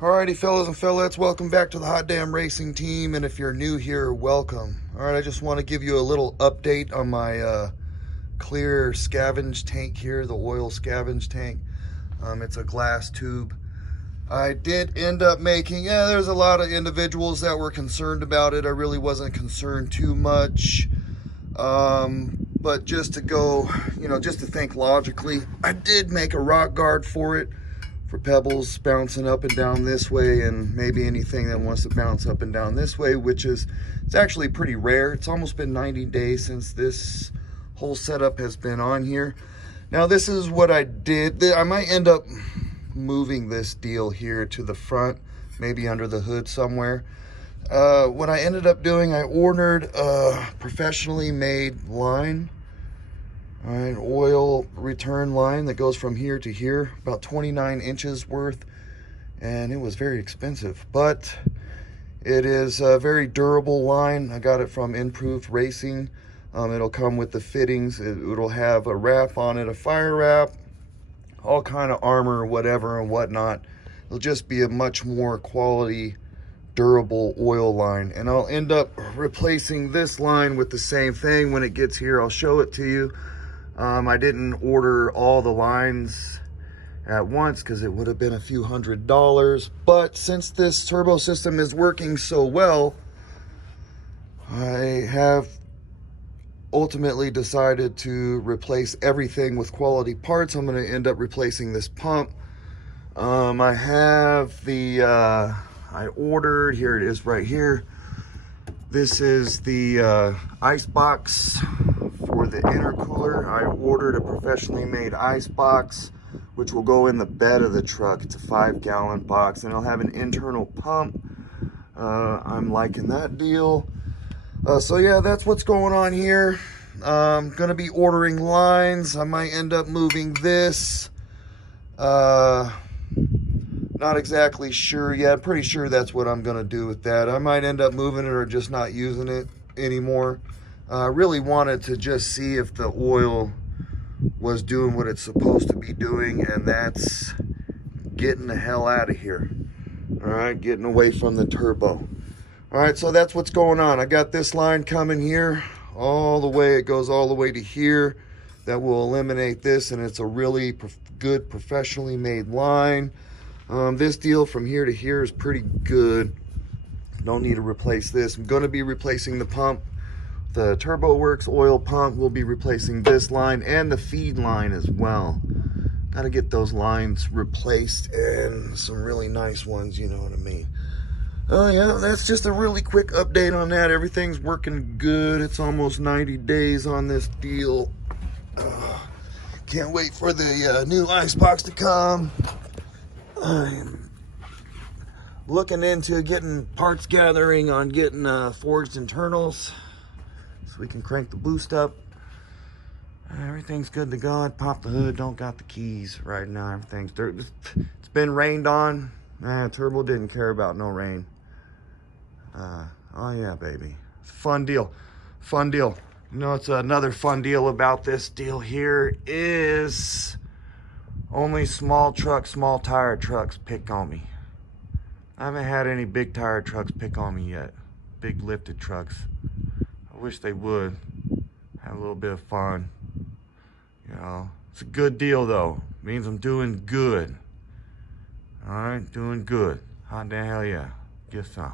Alrighty, fellas and fellettes, welcome back to the Hot Damn Racing Team, and if you're new here, welcome. Alright, I just want to give you a little update on my clear scavenge tank here, the oil scavenge tank. It's a glass tube. I did end up making, there's a lot of individuals that were concerned about it. I really wasn't concerned too much. But just to go, just to think logically, I did make a rock guard for it, for pebbles bouncing up and down this way, and maybe anything that wants to bounce up and down this way, which is, it's actually pretty rare. It's almost been 90 days since this whole setup has been on here. Now this is what I did. I might end up moving this deal here to the front, maybe under the hood somewhere. What I ended up doing, I ordered a professionally made line, an oil return line that goes from here to here, about 29 inches worth, and it was very expensive, but it is a very durable line. I got it from Improved Racing. It'll come with the fittings. It'll have a wrap on it, a fire wrap, all kind of armor, whatever and whatnot. It'll just be a much more quality, durable oil line, and I'll end up replacing this line with the same thing when it gets here. I'll show it to you. I didn't order all the lines at once because it would have been a few $100s, but since this turbo system is working so well, I have ultimately decided to replace everything with quality parts. I'm going to end up replacing this pump. I have the I ordered, here it is right here. This is the ice box for the intercooler. I ordered a professionally made ice box, which will go in the bed of the truck. It's a 5-gallon box, and it'll have an internal pump. I'm liking that deal. So yeah, that's what's going on here. I'm gonna be ordering lines. I might end up moving this. Not exactly sure yet. I'm pretty sure that's what I'm gonna do with that. I might end up moving it or just not using it anymore. I really wanted to just see if the oil was doing what it's supposed to be doing, and that's getting the hell out of here. All right, getting away from the turbo. All right, so that's what's going on. I got this line coming here all the way. It goes all the way to here. That will eliminate this, and it's a really good professionally made line. This deal from here to here is pretty good. Don't need to replace this. I'm going to be replacing the pump. The Turbo Works oil pump will be replacing this line and the feed line as well. Got to get those lines replaced, and some really nice ones, you know what I mean. Oh yeah, that's just a really quick update on that. Everything's working good. It's almost 90 days on this deal. Can't wait for the new icebox to come. I'm looking into getting parts gathering on getting forged internals so we can crank the boost up. Everything's good to go. I popped the hood, don't got the keys right now. Everything's dirt. It's been rained on. Turbo didn't care about no rain. Oh yeah, baby. Fun deal. Fun deal. You know, it's another fun deal about this deal here is only small trucks, small tire trucks pick on me. I haven't had any big tire trucks pick on me yet. Big lifted trucks. I wish they would. Have a little bit of fun. You know, it's a good deal though. Means I'm doing good. All right, doing good. Hot damn hell yeah. Get some.